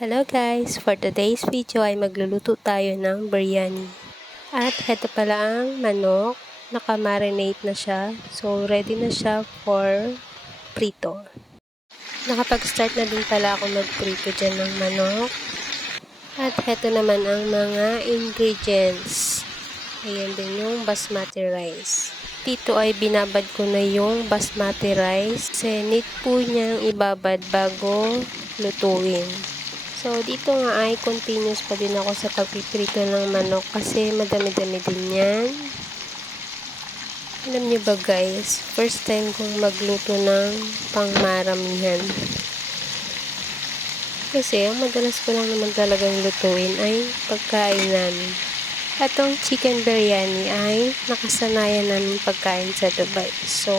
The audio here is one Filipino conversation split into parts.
Hello guys! For today's video ay magluluto tayo ng biryani. At heto pala ang manok. Naka-marinate na siya. So ready na siya for prito. Nakapag-start na din pala ako magprito dyan ng manok. At heto naman ang mga ingredients. Ayan din yung basmati rice. Dito ay binabad ko na yung basmati rice. Kasi need po niyang ibabad bago lutuin. So, dito nga ay continuous pa din ako sa pagpiprito ng manok kasi madami-dami din yan. Alam niyo ba guys, first time kong magluto ng pangmaramihan. Kasi, ang madalas ko lang naman talagang lutuin ay pagkain namin. At ang chicken biryani ay nakasanayan namin pagkain sa Dubai. So,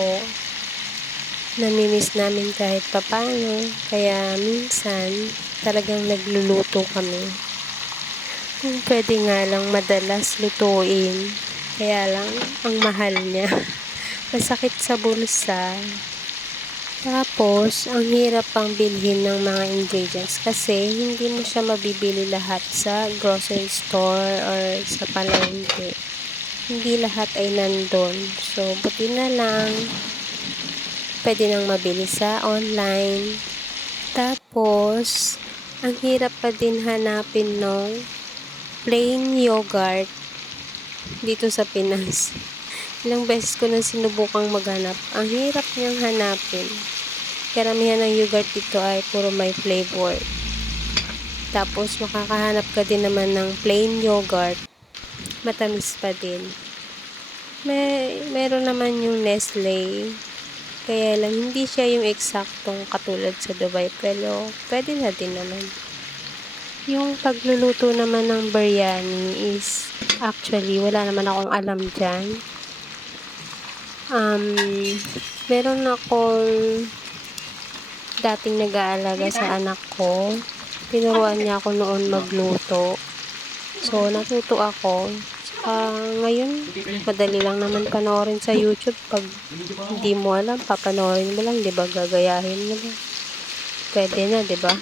namimiss namin kahit papano. Kaya minsan, talagang nagluluto kami. Kung pwede nga lang madalas lutuin. Kaya lang, ang mahal niya. Masakit sa bulsa. Tapos, ang hirap pang bilhin ng mga ingredients kasi hindi mo siya mabibili lahat sa grocery store or sa palengke. Hindi lahat ay nandun. So, buti na lang, pwede nang mabili sa online. Tapos, ang hirap pa din hanapin ng plain yogurt dito sa Pinas. Ilang beses ko na sinubukang maghanap. Ang hirap niyang hanapin. Karamihan ng yogurt dito ay puro may flavor. Tapos, makakahanap ka din naman ng plain yogurt. Matamis pa din. Meron naman yung Nestle. Kaya lang, hindi siya yung eksaktong katulad sa Dubai. Pero, pwede na din naman. Yung pagluluto naman ng biryani is, actually, wala naman akong alam dyan. Meron akong dating nag-aalaga sa anak ko. Tinuruan niya ako noon magluto. So, natuto ako. Ngayon, madali lang naman panoorin sa YouTube. Pag hindi mo alam, papanoorin mo lang, 'di ba? Gagayahin mo lang. Pwede na, 'di ba?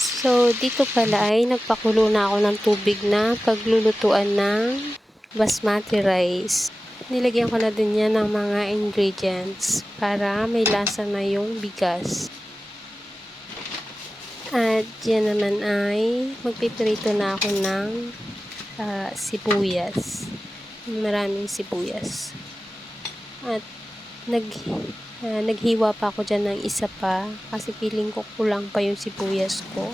So, dito pala ay nagpakulo na ako ng tubig na paglulutuan ng basmati rice. Nilagyan ko na din yan ng mga ingredients para may lasa na yung bigas. At yan naman ay magpiprito na ako ng sibuyas. Maraming sibuyas. At naghiwa pa ako dyan ng isa pa kasi feeling ko kulang pa yung sibuyas ko.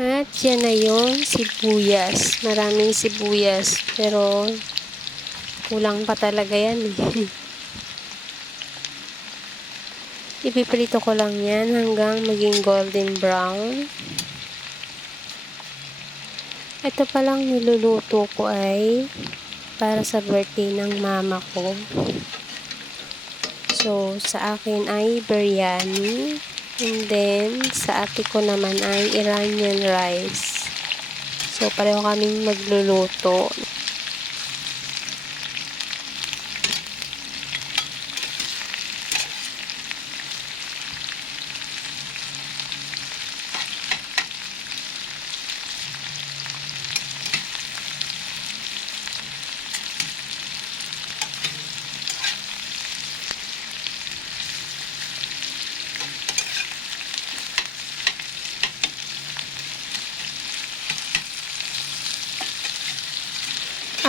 At yan na yung sibuyas. Maraming sibuyas. Pero kulang pa talaga yan eh. Ipiprito ko lang yan hanggang maging golden brown. Ito palang niluluto ko ay para sa birthday ng mama ko. So, sa akin ay biryani. And then, sa ate ko naman ay Iranian rice. So, pareho kaming magluluto.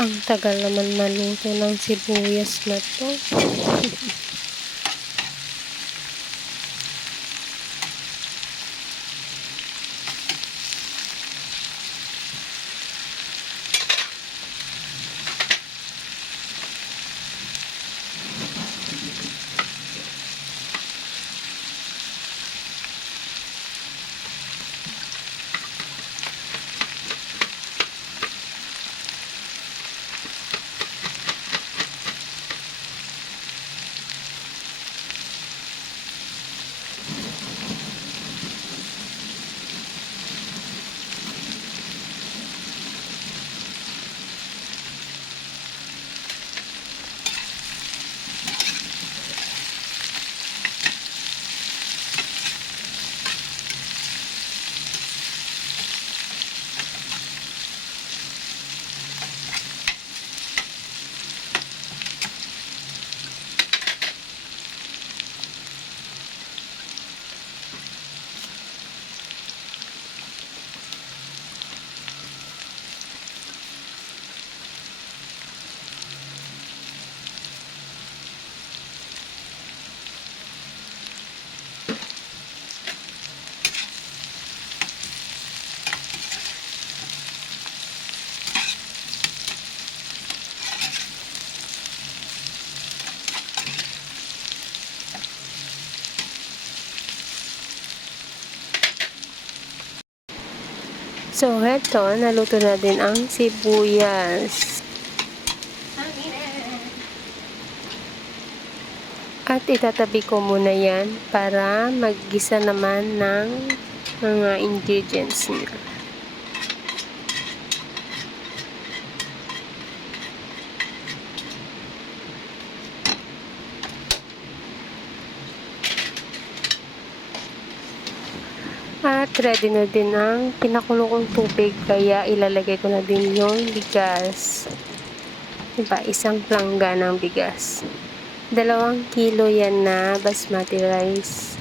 Ang tagal naman maluto ng sibuyas na to. So, heto, naluto na din ang sibuyas. At itatabi ko muna yan para maggisa naman ng mga ingredients niya. At ready na din ang pinakulo kong tubig, kaya ilalagay ko na din yung bigas. Diba, isang plangga ng bigas. 2 kilo yan na basmati rice.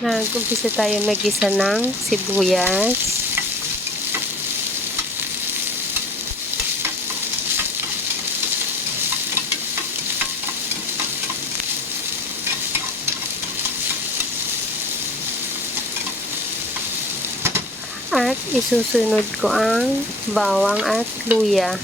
Nag-umpisa tayo mag-isa ng sibuyas. At isusunod ko ang bawang at luya.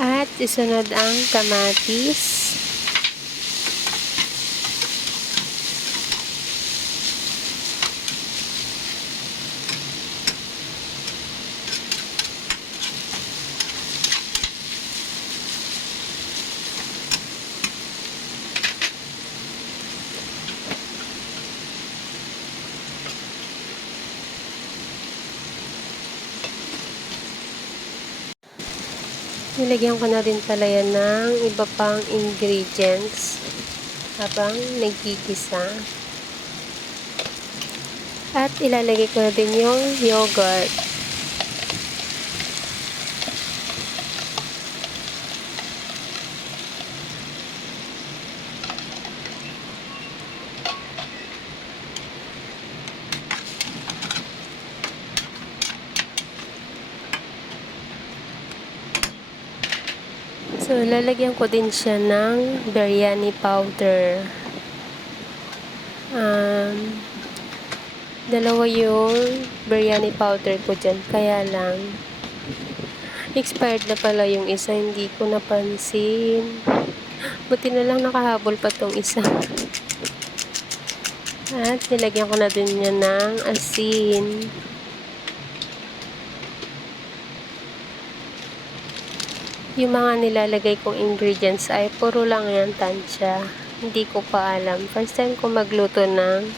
At isunod ang kamatis. Nilagyan ko na rin pala yan ng iba pang ingredients habang nagigisa. At ilalagay ko na din yung yogurt. So, lalagyan ko din siya ng biryani powder. 2 yung biryani powder ko dyan. Kaya lang, expired na pala yung isa. Hindi ko napansin. Buti na lang nakahabol pa tong isa. At nilagyan ko na din niya ng asin. Yung mga nilalagay kong ingredients ay puro lang yan tansya. Hindi ko pa alam. First time ko magluto ng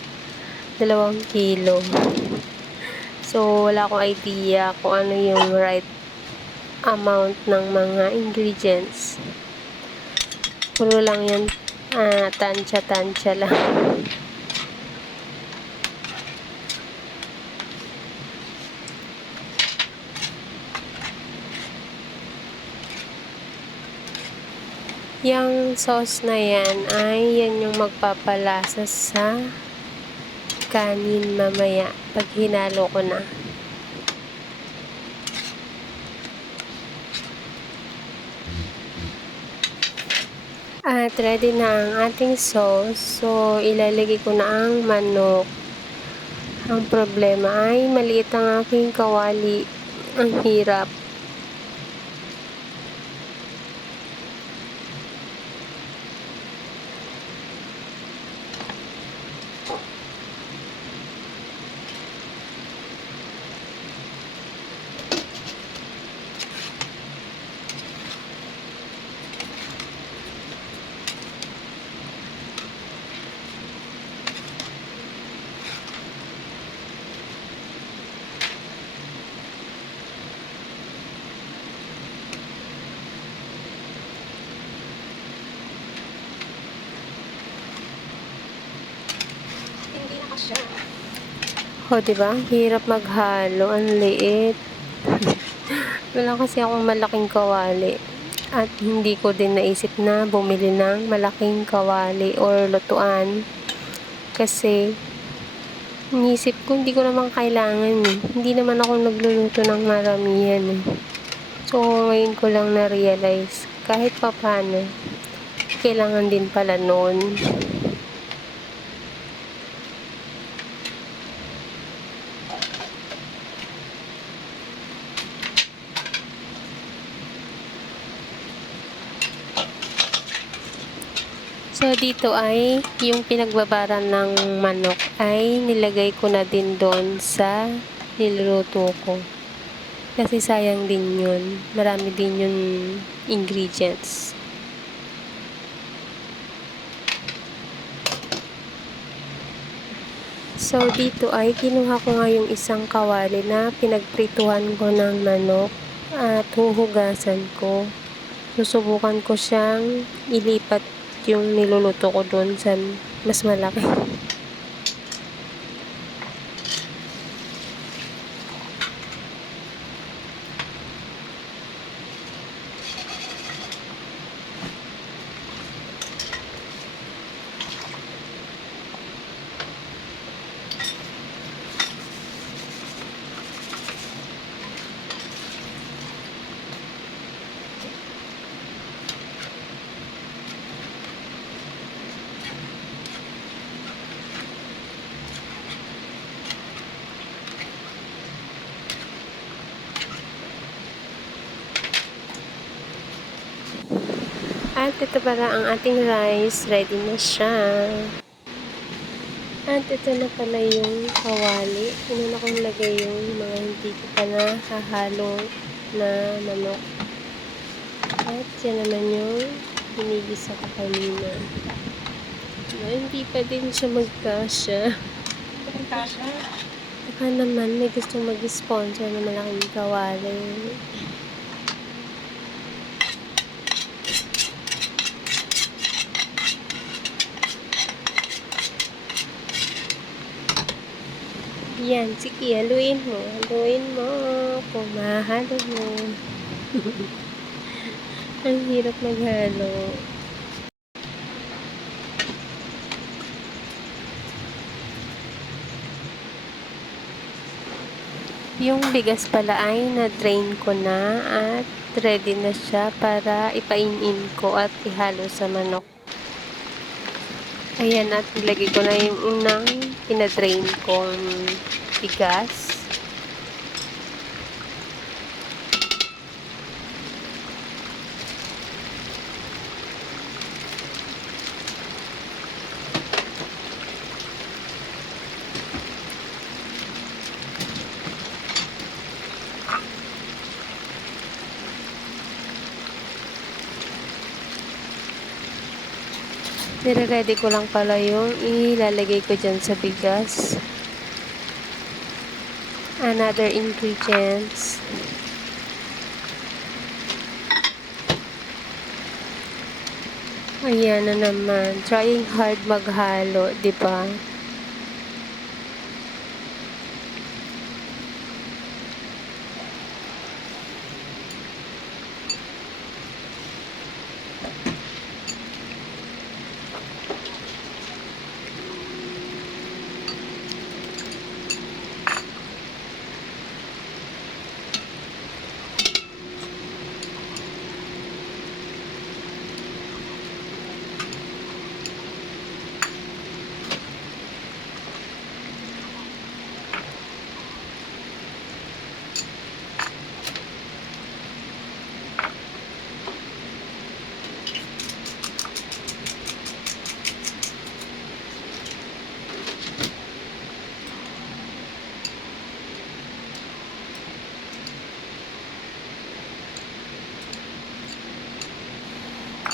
2 kilo. So, wala akong idea kung ano yung right amount ng mga ingredients. Puro lang yan tansya-tansya lang. Yung sauce na yan ay yan yung magpapalasa sa kanin mamaya pag hinalo ko na. At ready na ang ating sauce. So, ilalagay ko na ang manok. Ang problema ay maliit ang aking kawali. Ang hirap. O, diba? Hirap maghalo. Ang liit. Wala kasi akong malaking kawali. At hindi ko din naisip na bumili ng malaking kawali or lutuan. Kasi, inisip ko, hindi ko naman kailangan eh. Hindi naman ako nagluluto ng maramihan eh. So, ngayon ko lang na-realize, kahit papano, kailangan din pala noon. So, dito ay yung pinagbabaran ng manok ay nilagay ko na din doon sa niluluto ko. Kasi sayang din yun. Marami din yung ingredients. So, dito ay kinuha ko nga yung isang kawali na pinagprituhan ko ng manok at huhugasan ko. Susubukan ko siyang ilipat yung niluluto ko doon sa mas malaki. At ito pala ang ating rice. Ready na siya. At ito na pala yung kawali. Inuna kong lagay yung mga hindi ko pa nahahalo na manok. At yan naman yung hinigisa ko kanina. Hindi pa din siya magkasya. Baka naman may gustong mag-sponsor na malaking kawali. Yan, sige, haluin mo. Haluin mo. Kung mahalo mo. Ang hirap maghalo. Yung bigas pala ay na-drain ko na at ready na siya para ipainin ko at ihalo sa manok. Ayan, at ilagay ko na yung unang pinadrain kong bigas. Nire-ready ko lang pala yung ilalagay ko dyan sa bigas. Another ingredients. Ayan na naman. Trying hard maghalo, di ba?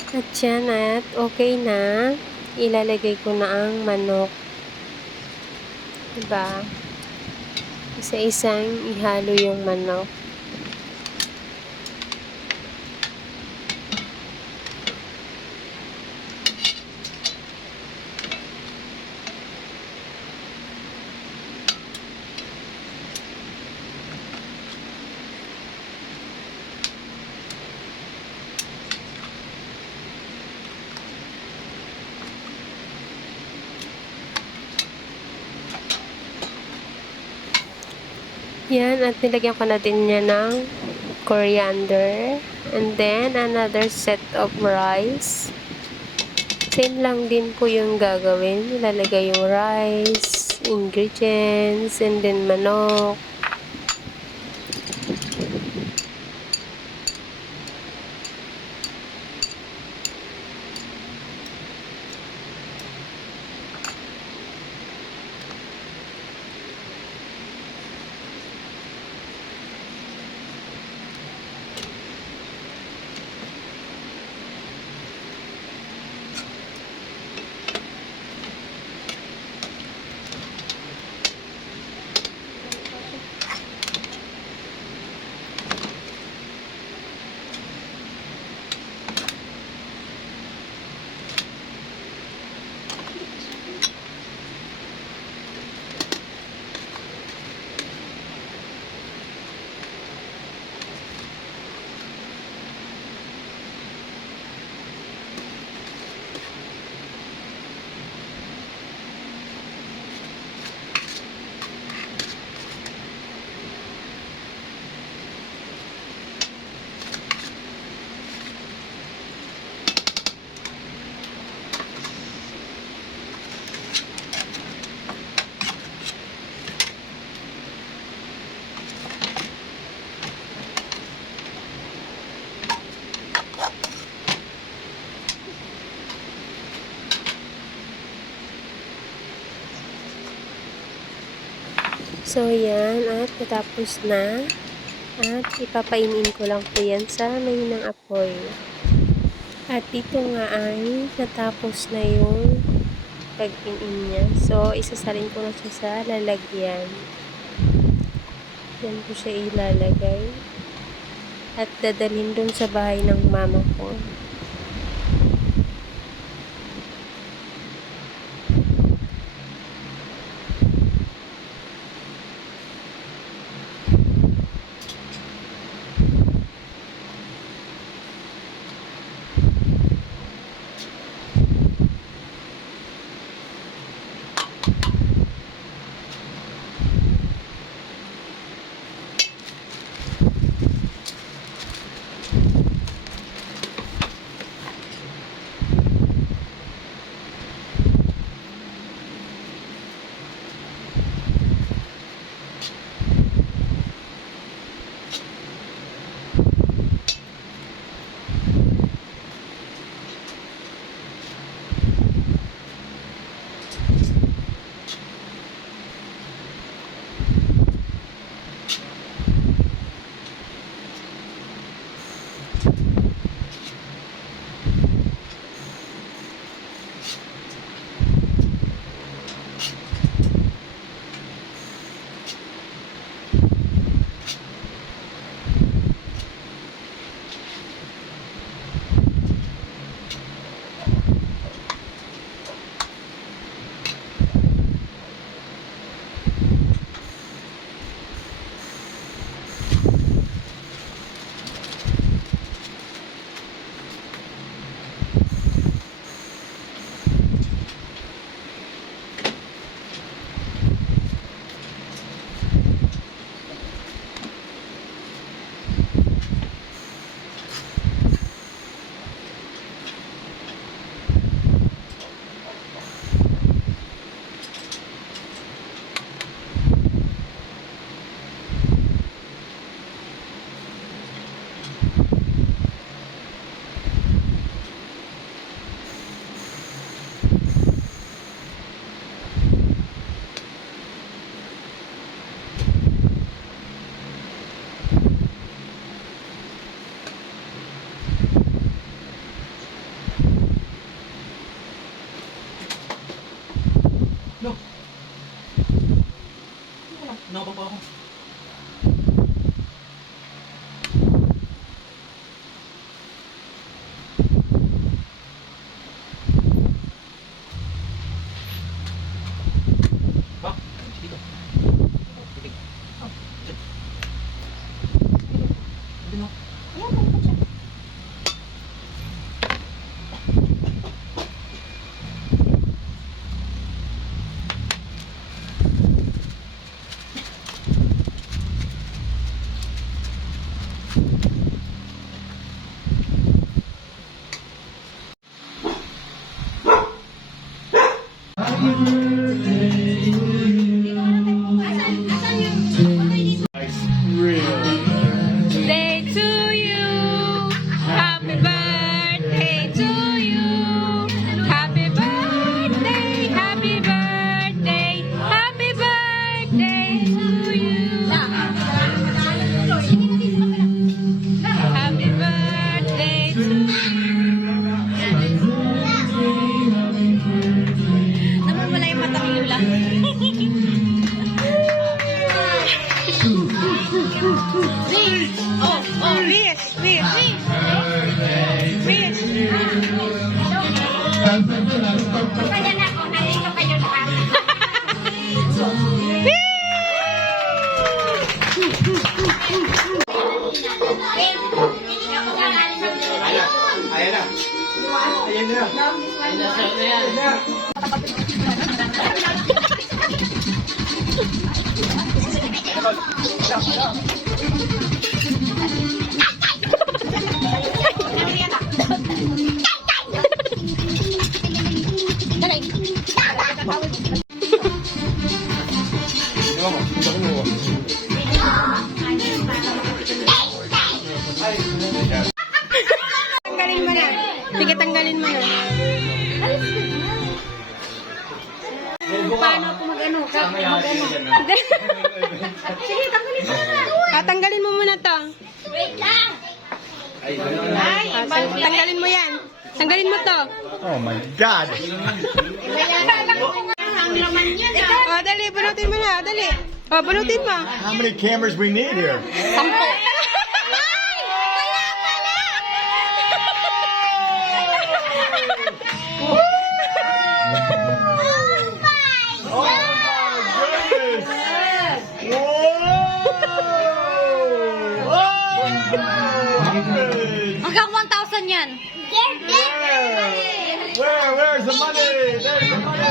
At yan, at okay na. Ilalagay ko na ang manok. Diba? Isa-isang ihalo yung manok. Yan, at nilagyan ko na din niya ng coriander. And then, another set of rice. Same lang din po yung gagawin. Ilalagay yung rice, ingredients, and then manok. So, yan. At natapos na. At ipapainin ko lang po yan sa mahinang apoy. At dito nga ay natapos na yung pag-in niya. So, isasalin ko na siya sa lalagyan. Yan po siya ilalagay. At dadalhin dun sa bahay ng mama ko. No. Nakabang pa ako. Ba? Dito. Titig. Oh, dyan. Dito. Ayan, balikan siya. Kaya na ako, nandito kayo lahat. Ayan na. Ayan na. Ayan na. Diba mo? Diba mo? Tanggalin mo na. Sige, tanggalin mo na. Paano ako mag-ano? Sige, tanggalin mo na. Tanggalin mo muna to. Wait lang. Tanggalin mo yan. Tanggalin mo to. Oh my God! Ang laman yan. Oh, dali, bunutin mo na. Dali. Oh, bunutin mo. How many cameras we need here? Sampo. Oh my goodness! Whoa! Whoa! Hanggang 1,000 yan. Where's the money? There's the money!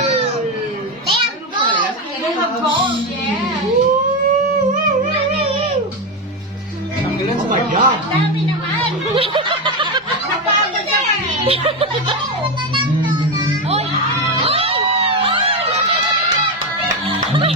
Oh my God! Dami naman. Napagod yan. Oy! Uy.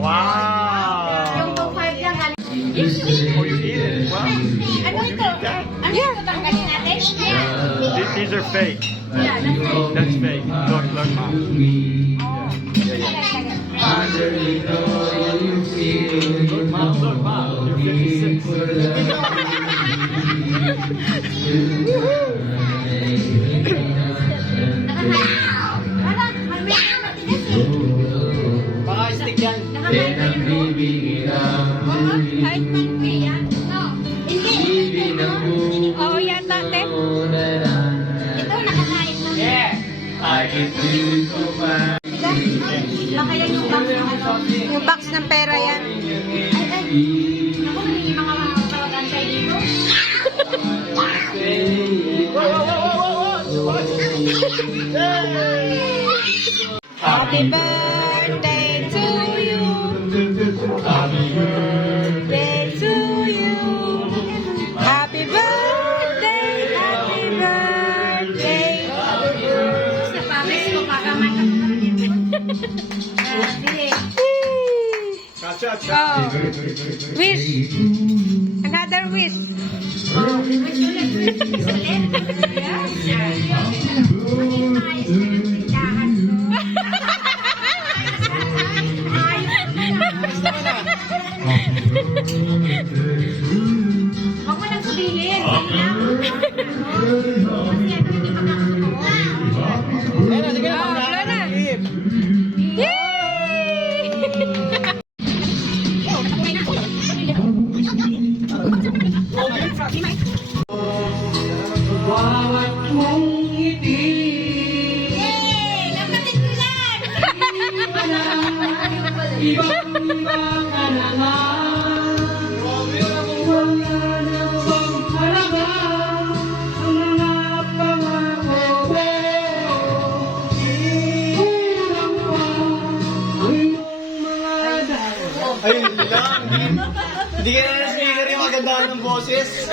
Wow! Oh, you eat it? Wow! Ano ito? Ano ito tanggalin natin? These are fake. That's fake. Look, Mom. Look, Mom. You're 56. Baka stick yan. Kahit malaki yan. Hindi. Oo, yata, te. Ito, nakakain na. Yeah. Baka yan yung box ng ano. Yung box ng pera yan. Ako, may mga magantay dito. Happy birthday to you. Happy birthday to you. Happy birthday, happy birthday. Sa pares ko, baka man. Sige. Oh. Wish. Another wish. Wish ulit. Wish ulit. Yes. Maging maayos na yung tindahan ko. Huwag mo nang sabihin. Sige lang. Kasi ano, hindi pa nakasunuan. Ayan na, sige na. Oh, wala na. Yay! Yay! Napatid ko lang! Ayun lang. Hindi ka na na-speaker yung magandaan ng boses.